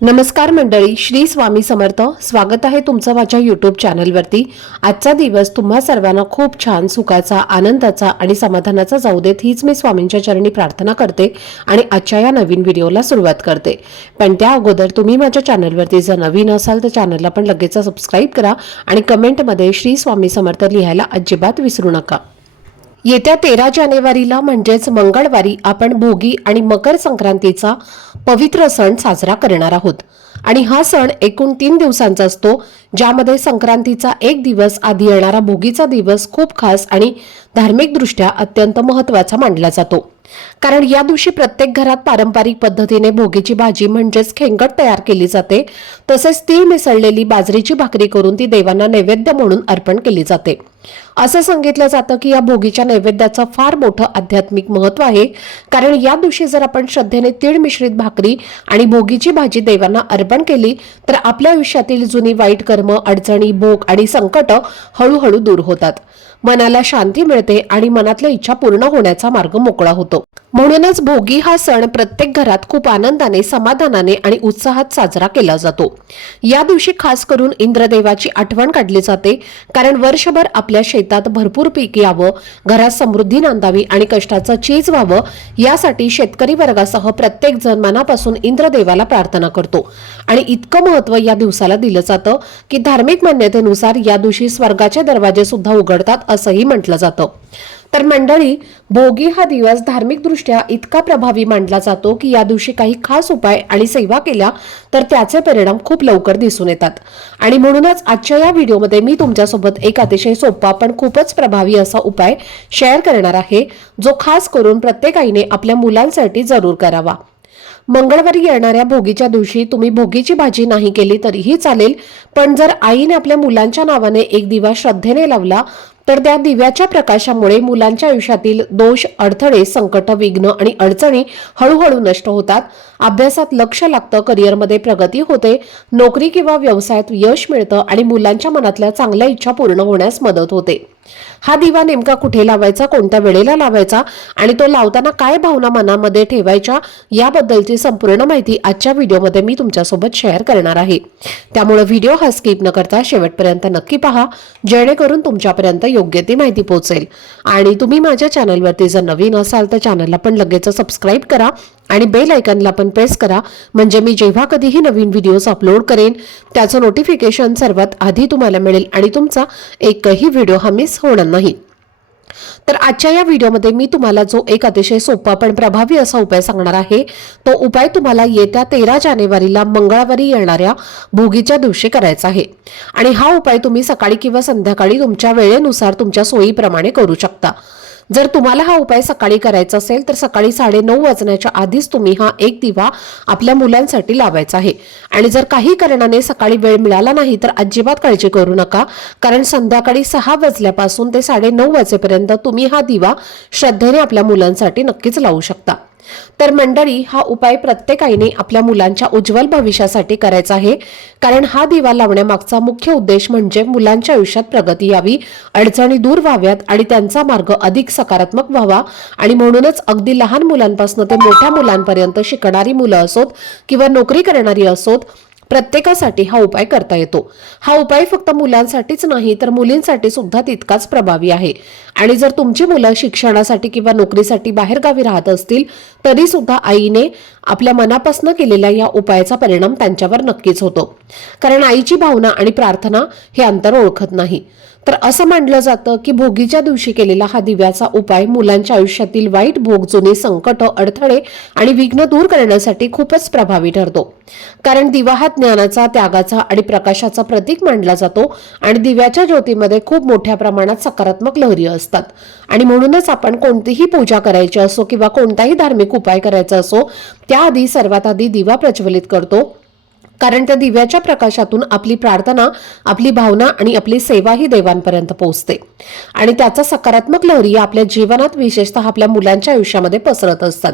नमस्कार मंडळी, श्री स्वामी समर्थ. स्वागत आहे तुमचं माझ्या यूट्यूब चॅनलवरती. आजचा दिवस तुम्हा सर्वांना खूप छान, सुखाचा, आनंदाचा आणि समाधानाचा जाऊ देत, हीच मी स्वामींच्या चरणी प्रार्थना करते आणि आजच्या या नवीन व्हिडिओला सुरुवात करते. पण त्या अगोदर तुम्ही माझ्या चॅनलवरती जर नवीन असाल तर चॅनलला पण लगेच सबस्क्राईब करा आणि कमेंटमध्ये श्री स्वामी समर्थ लिहायला अजिबात विसरू नका. येत्या 13 जानेवारीला म्हणजेच मंगळवारी आपण भोगी आणि मकर संक्रांतीचा पवित्र सण साजरा करणार आहोत. आणि हा सण एकूण 3 दिवसांचा असतो, ज्यामध्ये संक्रांतीचा एक दिवस आधी येणारा भोगीचा दिवस खूप खास आणि धार्मिकदृष्ट्या अत्यंत महत्त्वाचा मानला जातो. कारण या दिवशी प्रत्येक घरात पारंपरिक पद्धतीने भोगीची भाजी म्हणजेच खेंगट तयार केली जाते. तसेच तीळ मिसळलेली बाजरीची भाकरी करून ती देवांना नैवेद्य म्हणून अर्पण केली जाते. असं सांगितलं जातं की या भोगीच्या नैवेद्याचं फार मोठं आध्यात्मिक महत्त्व आहे. कारण या दिवशी जर आपण श्रद्धेने तीळ मिश्रित भाकरी आणि भोगीची भाजी देवांना अर्पण केली तर आपल्या आयुष्यातील जुनी वाईट कर्म, अडचणी, भोग आणि संकट हळूहळू दूर होतात. मनाला शांती मिळते आणि मनातल्या इच्छा पूर्ण होण्याचा मार्ग मोकळा होतो. म्हणूनच भोगी हा सण प्रत्येक घरात खूप आनंदाने, समाधानाने आणि उत्साहात साजरा केला जातो. या दिवशी खास करून इंद्रदेवाची आठवण काढली जाते. कारण वर्षभर आपल्या शेतात भरपूर पीक यावं, घरात समृद्धी नांदावी आणि कष्टाचं चीज व्हावं, यासाठी शेतकरी वर्गासह प्रत्येक जण मनापासून इंद्रदेवाला प्रार्थना करतो. आणि इतकं महत्त्व या दिवसाला दिलं जातं की धार्मिक मान्यतेनुसार या दिवशी स्वर्गाचे दरवाजे सुद्धा उघडतात असंही म्हटलं जातं. तर मंडळी, भोगी हा दिवस धार्मिकदृष्ट्या इतका प्रभावी मानला जातो की या दिवशी काही खास उपाय आणि सेवा केल्या तर त्याचे परिणाम खूप लवकर दिसून येतात. आणि म्हणूनच आजच्या या व्हिडिओमध्ये मी तुमच्यासोबत एक अतिशय सोपा पण खूपच प्रभावी असा उपाय शेअर करणार आहे, जो खास करून प्रत्येक आईने आपल्या मुलांसाठी जरूर करावा. मंगळवारी येणाऱ्या भोगीच्या दिवशी तुम्ही भोगीची भाजी नाही केली तरीही चालेल, पण जर आईने आपल्या मुलांच्या नावाने एक दिवा श्रद्धेने लावला तर त्या दिव्याच्या प्रकाशामुळे मुलांच्या आयुष्यातील दोष, अडथळे, संकट, विघ्न आणि अडचणी हळूहळू नष्ट होतात. अभ्यासात लक्ष लागतं, करिअरमध्ये प्रगती होते, नोकरी किंवा व्यवसायात यश मिळतं आणि मुलांच्या मनातल्या चांगल्या इच्छा पूर्ण होण्यास मदत होते. हा दिवा नेमका कुठे लावायचा, कोणत्या वेळेला लावायचा आणि तो लावताना काय भावना मनामध्ये ठेवायच्या, याबद्दलची संपूर्ण माहिती आजच्या व्हिडिओमध्ये मी तुमच्यासोबत शेअर करणार आहे. त्यामुळे व्हिडिओ हा स्किप न करता शेवटपर्यंत नक्की पहा, जेणेकरून तुमच्यापर्यंत योग्य ती माहिती पोहोचेल. आणि तुम्ही माझ्या चॅनलवरती जर नवीन असाल तर चॅनलला पण लगेच सबस्क्राईब करा आणि बेल आयकॉनला पण प्रेस करा, म्हणजे मी जेव्हा कधीही नवीन व्हिडिओज अपलोड करेन त्याचं नोटिफिकेशन सर्वात आधी तुम्हाला मिळेल आणि तुमचा एकही व्हिडिओ हा मिस होणार नाही. तर आजच्या या व्हिडिओमध्ये मी तुम्हाला जो एक अतिशय सोपा पण प्रभावी असा उपाय सांगणार आहे, तो उपाय तुम्हाला येत्या 13 जानेवारीला मंगळवारी येणाऱ्या भोगीच्या दिवशी करायचा आहे. आणि हा उपाय तुम्ही सकाळी किंवा संध्याकाळी तुमच्या वेळेनुसार तुमच्या सोयीप्रमाणे करू शकता. जर तुम्हाला हा उपाय सकाळी करायचा असेल तर सकाळी 9:30 वाजण्याच्या आधीच तुम्ही हा एक दिवा आपल्या मुलांसाठी लावायचा आहे. आणि जर काही कारणाने सकाळी वेळ मिळाला नाही तर अजिबात काळजी करू नका, कारण संध्याकाळी 6 वाजल्यापासून ते 9:30 वाजेपर्यंत तुम्ही हा दिवा श्रद्धेने आपल्या मुलांसाठी नक्कीच लावू शकता. तर मंडळी, हा उपाय प्रत्येक आईने आपल्या मुलांच्या उज्ज्वल भविष्यासाठी करायचा आहे. कारण हा दिवा लावण्यामागचा मुख्य उद्देश म्हणजे मुलांच्या आयुष्यात प्रगती यावी, अडचणी दूर व्हाव्यात आणि त्यांचा मार्ग अधिक सकारात्मक व्हावा. आणि म्हणूनच अगदी लहान मुलांपासून ते मोठ्या मुलांपर्यंत शिकणारी मुलं असोत किंवा नोकरी करणारी असोत, प्रत्येकासाठी हा उपाय करता येतो. हा उपाय फक्त मुलांसाठीच नाही तर मुलींसाठी सुद्धा तितकाच प्रभावी आहे. आणि जर तुमची मुलं शिक्षणासाठी किंवा नोकरीसाठी बाहेरगावी राहत असतील तरी सुद्धा आईने आपल्या मनापासून केलेल्या या उपायाचा परिणाम त्यांच्यावर नक्कीच होतो. कारण आईची भावना आणि प्रार्थना हे अंतर ओळखत नाही. तर असं मानलं जातं की भोगीच्या दिवशी केलेला हा दिव्याचा उपाय मुलांच्या आयुष्यातील वाईट भोग, जुने संकट, अडथळे आणि विघ्न दूर करण्यासाठी खूपच प्रभावी ठरतो. कारण दिवा हा ज्ञानाचा, त्यागाचा आणि प्रकाशाचा प्रतीक मानला जातो आणि दिव्याच्या ज्योतीमध्ये खूप मोठ्या प्रमाणात सकारात्मक लहरी असतात. आणि म्हणूनच आपण कोणतीही पूजा करायची असो किंवा कोणताही धार्मिक उपाय करायचा असो, त्याआधी सर्वात आधी दिवा प्रज्वलित करतो. कारण त्या दिव्याच्या प्रकाशातून आपली प्रार्थना, आपली भावना आणि आपली सेवा ही देवांपर्यंत पोहोचते आणि त्याचा सकारात्मक लहरी आपल्या जीवनात, विशेषतः आपल्या मुलांच्या आयुष्यामध्ये पसरत असतात.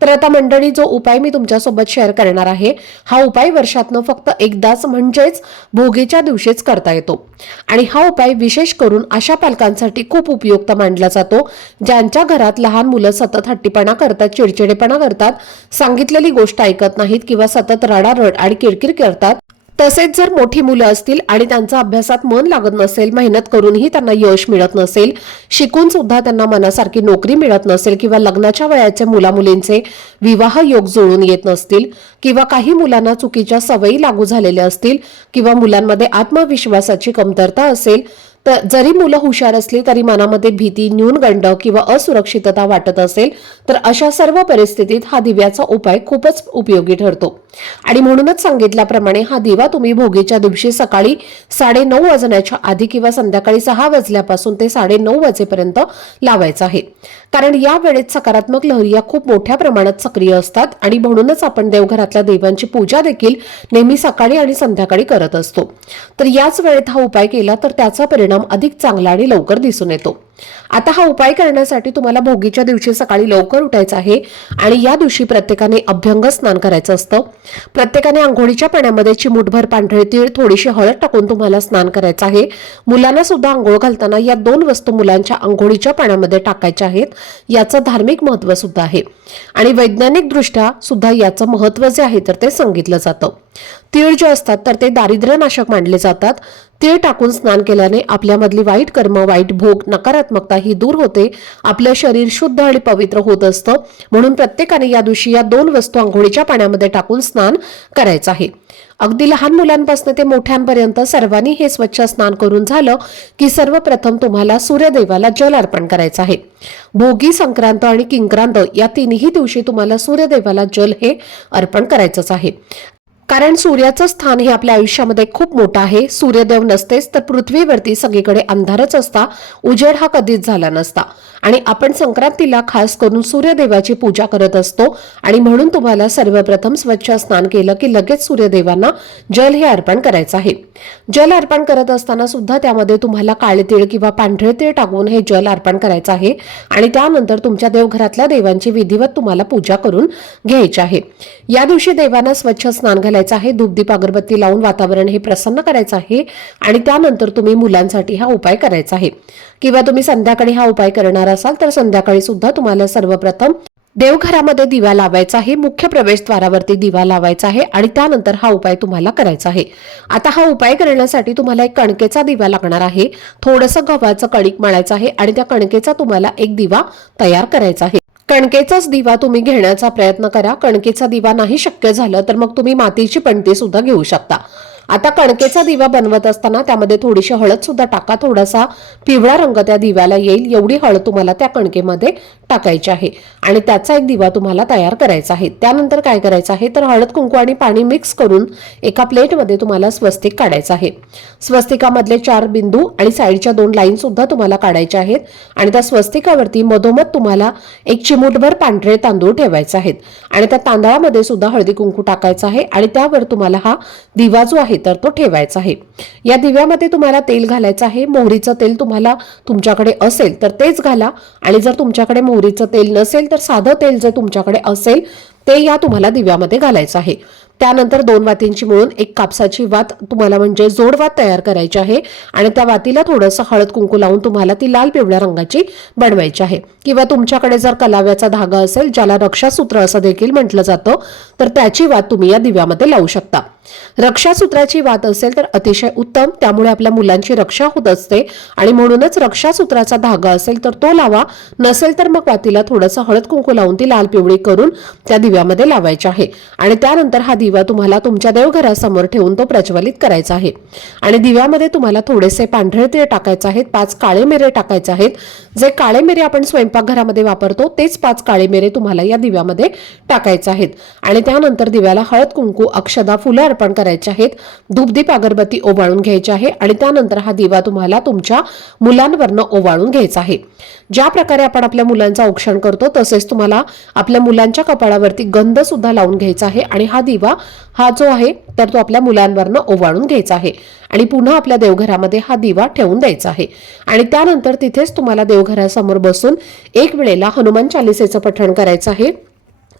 तर आता मंडळी, जो उपाय मी तुमच्यासोबत शेअर करणार आहे, हा उपाय वर्षातनं फक्त एकदाच म्हणजेच भोगीच्या दिवशीच करता येतो. आणि हा उपाय विशेष करून अशा पालकांसाठी खूप उपयुक्त मानला जातो ज्यांच्या घरात लहान मुलं सतत हट्टीपणा करतात, चिडचिडेपणा करतात, सांगितलेली गोष्ट ऐकत नाहीत किंवा सतत रडारड आणि किरकिर करतात. तसेच जर मोठी मुलं असतील आणि त्यांचा अभ्यासात मन लागत नसेल, मेहनत करूनही त्यांना यश मिळत नसेल, शिकून सुद्धा त्यांना मनासारखी नोकरी मिळत नसेल किंवा लग्नाच्या वयाचे मुलामुलींचे विवाह योग जुळून येत नसतील किंवा काही मुलांना चुकीच्या सवयी लागू झालेल्या असतील किंवा मुलांमध्ये आत्मविश्वासाची कमतरता असेल, तर जरी मुलं हुशार असली तरी मनामध्ये भीती, न्यूनगंड किंवा असुरक्षितता वाटत असेल, तर अशा सर्व परिस्थितीत हा दिव्याचा उपाय खूपच उपयोगी ठरतो. आणि म्हणूनच सांगितल्याप्रमाणे हा दिवा तुम्ही भोगीच्या दिवशी सकाळी 9:30 वाजण्याच्या आधी किंवा संध्याकाळी 6 वाजल्यापासून ते 9:30 वाजेपर्यंत लावायचा आहे. कारण या वेळेत सकारात्मक लहरी या खूप मोठ्या प्रमाणात सक्रिय असतात आणि म्हणूनच आपण देवघरातल्या देवांची पूजा देखील नेहमी सकाळी आणि संध्याकाळी करत असतो. तर याच वेळेत हा उपाय केला तर त्याचा परिणाम अधिक चांगला आणि लवकर दिसून येतो. आता हा उपाय करण्यासाठी तुम्हाला भोगीच्या दिवशी सकाळी लवकर उठायचं आहे आणि या दिवशी प्रत्येकाने अभ्यंग स्नान करायचं असतं. प्रत्येकाने आंघोळीच्या पाण्यामध्ये चिमूटभर पांढरे तीळ, थोडीशी हळद टाकून तुम्हाला स्नान करायचं आहे. मुलांना सुद्धा आंघोळ घालताना या 2 वस्तू मुलांच्या आंघोळीच्या पाण्यामध्ये टाकायच्या आहेत. याचं धार्मिक महत्व सुद्धा आहे आणि वैज्ञानिक दृष्ट्या सुद्धा याचं महत्व जे आहे तर ते सांगितलं जातं. तीळ जे असतात तर ते दारिद्र्यनाशक मानले जातात. तीळ टाकून स्नान केल्याने आपल्यामधली वाईट कर्म, वाईट भोग, नकारात्मकता ही दूर होते. आपलं शरीर शुद्ध आणि पवित्र होत असतं. म्हणून प्रत्येकाने या दिवशी या 2 वस्तू आंघोळीच्या पाण्यामध्ये टाकून स्नान करायचं आहे. अगदी लहान मुलांपासून ते मोठ्यांपर्यंत सर्वांनी हे स्वच्छ स्नान करून झालं की सर्वप्रथम तुम्हाला सूर्यदेवाला जल अर्पण करायचं आहे. भोगी, संक्रांत आणि किंक्रांत या तिन्ही दिवशी तुम्हाला सूर्यदेवाला जल हे अर्पण करायचंच आहे. कारण सूर्याचं स्थान हे आपल्या आयुष्यामध्ये खूप मोठं आहे. सूर्यदेव नसतेच तर पृथ्वीवरती सगळीकडे अंधारच असता, उजेड हा कधीच झाला नसता. आणि आपण संक्रांतीला खास करून सूर्यदेवाची पूजा करत असतो आणि म्हणून तुम्हाला सर्वप्रथम स्वच्छ स्नान केलं की लगेच सूर्यदेवांना जल हे अर्पण करायचं आहे. जल अर्पण करत असताना सुद्धा त्यामध्ये तुम्हाला काळे तीळ किंवा पांढरे तीळ टाकून हे जल अर्पण करायचं आहे आणि त्यानंतर तुमच्या देवघरातल्या देवांची विधिवत तुम्हाला पूजा करून घ्यायची आहे. या दिवशी देवांना स्वच्छ स्नान घालायचं आहे. धूपदीप अगरबत्ती लावून वातावरण हे प्रसन्न करायचं आहे आणि त्यानंतर तुम्ही मुलांसाठी हा उपाय करायचा आहे. किंवा तुम्ही संध्याकाळी हा उपाय करणार असाल तर संध्याकाळी सुद्धा तुम्हाला सर्वप्रथम देवघरामध्ये दिवा लावायचा आहे. मुख्य प्रवेशद्वारावरती दिवा लावायचा आहे आणि त्यानंतर हा उपाय तुम्हाला करायचा आहे. आता हा उपाय करण्यासाठी तुम्हाला एक कणकेचा दिवा लागणार आहे. थोडंसं गव्हाचं कणिक मळायचं आहे आणि त्या कणकेचा तुम्हाला एक दिवा तयार करायचा आहे. कणकेचाच दिवा तुम्ही घेण्याचा प्रयत्न करा. कणकेचा दिवा नाही शक्य झालं तर मग तुम्ही मातीची पणती सुद्धा घेऊ शकता. आता कणकेचा दिवा बनवत असताना त्यामध्ये थोडीशी हळद सुद्धा टाका. थोडासा पिवळा रंग त्या दिव्याला येईल एवढी हळद तुम्हाला त्या कणकेमध्ये टाकायची आहे आणि त्याचा एक दिवा तुम्हाला तयार करायचा आहे. त्यानंतर काय करायचं आहे तर हळद, कुंकू आणि पाणी मिक्स करून एका प्लेटमध्ये तुम्हाला स्वस्तिक काढायचं आहे. स्वस्तिकामधले 4 बिंदू आणि साईडच्या 2 लाईन सुद्धा तुम्हाला काढायच्या आहेत आणि त्या स्वस्तिकावरती मधोमध तुम्हाला एक चिमूटभर पांढरे तांदूळ ठेवायचे आहेत आणि त्या तांदळामध्ये सुद्धा हळदी कुंकू टाकायचं आहे आणि त्यावर तुम्हाला हा दिवा जो आहे तर तो ठेवायचा आहे. या दिव्यामध्ये तुम्हाला तेल घालायचं आहे. मोहरीचं तेल तुम्हाला तुमच्याकडे असेल तर तेच घाला आणि जर तुमच्याकडे मोहरीचं तेल नसेल तर साधं तेल जे तुमच्याकडे असेल ते या तुम्हाला दिव्यामध्ये घालायचं आहे. त्यानंतर 2 वातींची मिळून एक कापसाची वात तुम्हाला म्हणजे जोड वात तयार करायची आहे आणि त्या वातीला थोडंसं हळद कुंकू लावून तुम्हाला ती लाल पिवळ्या रंगाची बनवायची आहे. किंवा तुमच्याकडे जर कलाव्याचा धागा असेल, ज्याला रक्षासूत्र असं देखील म्हटलं जातं, तर त्याची वात तुम्ही या दिव्यामध्ये लावू शकता. रक्षासूत्राची वात असेल तर अतिशय उत्तम, त्यामुळे आपल्या मुलांची रक्षा होत असते आणि म्हणूनच रक्षासूत्राचा धागा असेल तर तो लावा. नसेल तर मग वातीला थोडंसं हळद कुंकू लावून ती लाल पिवळी करून त्या दिव्यामध्ये लावायची आहे आणि त्यानंतर हा दिवा तुम्हाला तुमच्या देवघरासमोर ठेवून तो प्रज्वलित करायचा आहे. आणि दिव्यामध्ये तुम्हाला थोडेसे पांढरे तीळ टाकायचे आहेत, 5 काळे मिरे टाकायचे आहेत. जे काळे मिरे आपण स्वयंपाकघरामध्ये वापरतो तेच 5 काळे मिरे तुम्हाला या दिव्यामध्ये टाकायचे आहेत आणि त्यानंतर दिव्याला हळद कुंकू, अक्षदा, फुलं अर्पण करायचे आहेत. धूपदीप अगरबत्ती ओवाळून घ्यायची आहे आणि त्यानंतर हा दिवा तुम्हाला तुमच्या मुलांवरनं ओवाळून घ्यायचा आहे. ज्या प्रकारे आपण आपल्या मुलांचा औक्षण करतो तसेच तुम्हाला आपल्या मुलांच्या कपाळावरती गंध सुद्धा लावून घ्यायचा आहे आणि हा दिवा हा जो आहे तर तो आपल्या मुलांवरनं ओवाळून घ्यायचा आहे आणि पुन्हा आपल्या देवघरामध्ये हा दिवा ठेवून द्यायचा आहे. आणि त्यानंतर तिथेच तुम्हाला देवघरासमोर बसून एक वेळेला हनुमान चालिसेचं पठण करायचं आहे.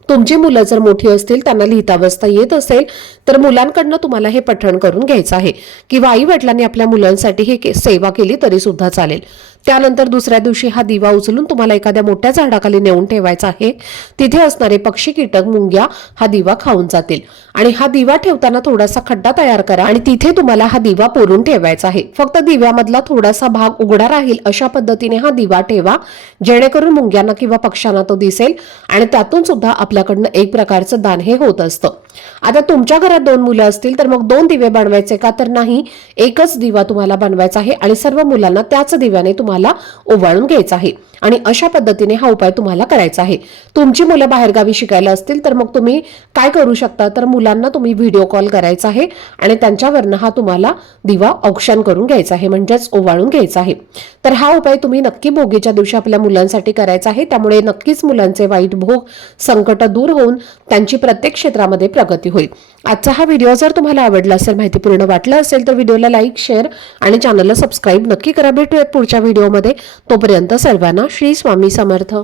तुमची मुलं जर मोठी असतील, त्यांना लिहिता वाचता येत असेल, तर मुलांकडनं तुम्हाला हे पठण करून घ्यायचं आहे किंवा आई वडिलांनी आपल्या मुलांसाठी हे सेवा केली तरी सुद्धा चालेल. त्यानंतर दुसऱ्या दिवशी हा दिवा उचलून तुम्हाला एखाद्या मोठ्या झाडाखाली नेऊन ठेवायचा आहे. तिथे असणारे पक्षी, कीटक, मुंग्या हा दिवा खाऊन जातील. आणि हा दिवा ठेवताना थोडासा खड्डा तयार करा आणि तिथे तुम्हाला हा दिवा पुरून ठेवायचा आहे. फक्त दिव्यामधला थोडासा भाग उघडा राहील अशा पद्धतीने हा दिवा ठेवा, जेणेकरून मुंग्यांना किंवा पक्ष्यांना तो दिसेल आणि त्यातून सुद्धा आपल्याकडनं एक प्रकारचं दान हे होत असतं. आता तुमच्या घरात 2 मुलं असतील तर मग 2 दिवे बनवायचे का, तर नाही, एकच दिवा तुम्हाला बनवायचा आहे आणि सर्व मुलांना त्याच दिव्याने तुम्हाला ओवाळून घ्यायचं आहे. आणि अशा पद्धतीने हा उपाय तुम्हाला करायचा आहे. तुमची मुलं बाहेरगावी शिकायला असतील तर मग तुम्ही काय करू शकता, तर मुलांना तुम्ही व्हिडिओ कॉल करायचा आहे आणि त्यांच्यावरनं हा तुम्हाला दिवा औक्षण करून घ्यायचा आहे, म्हणजेच ओवाळून घ्यायचा आहे. तर हा उपाय तुम्ही नक्की भोगीच्या दिवशी आपल्या मुलांसाठी करायचा आहे. त्यामुळे नक्कीच मुलांचे वाईट भोग, संकट दूर होऊन त्यांची प्रत्येक क्षेत्रामध्ये प्रगती होईल. आजचा हा व्हिडिओ जर तुम्हाला आवडला असेल, माहितीपूर्ण वाटला असेल, तर व्हिडिओला लाईक, शेअर आणि चॅनलला सबस्क्राईब नक्की करा. भेटूयात पुढच्या व्हिडिओमध्ये. तोपर्यंत सर्वांना श्री स्वामी समर्थ.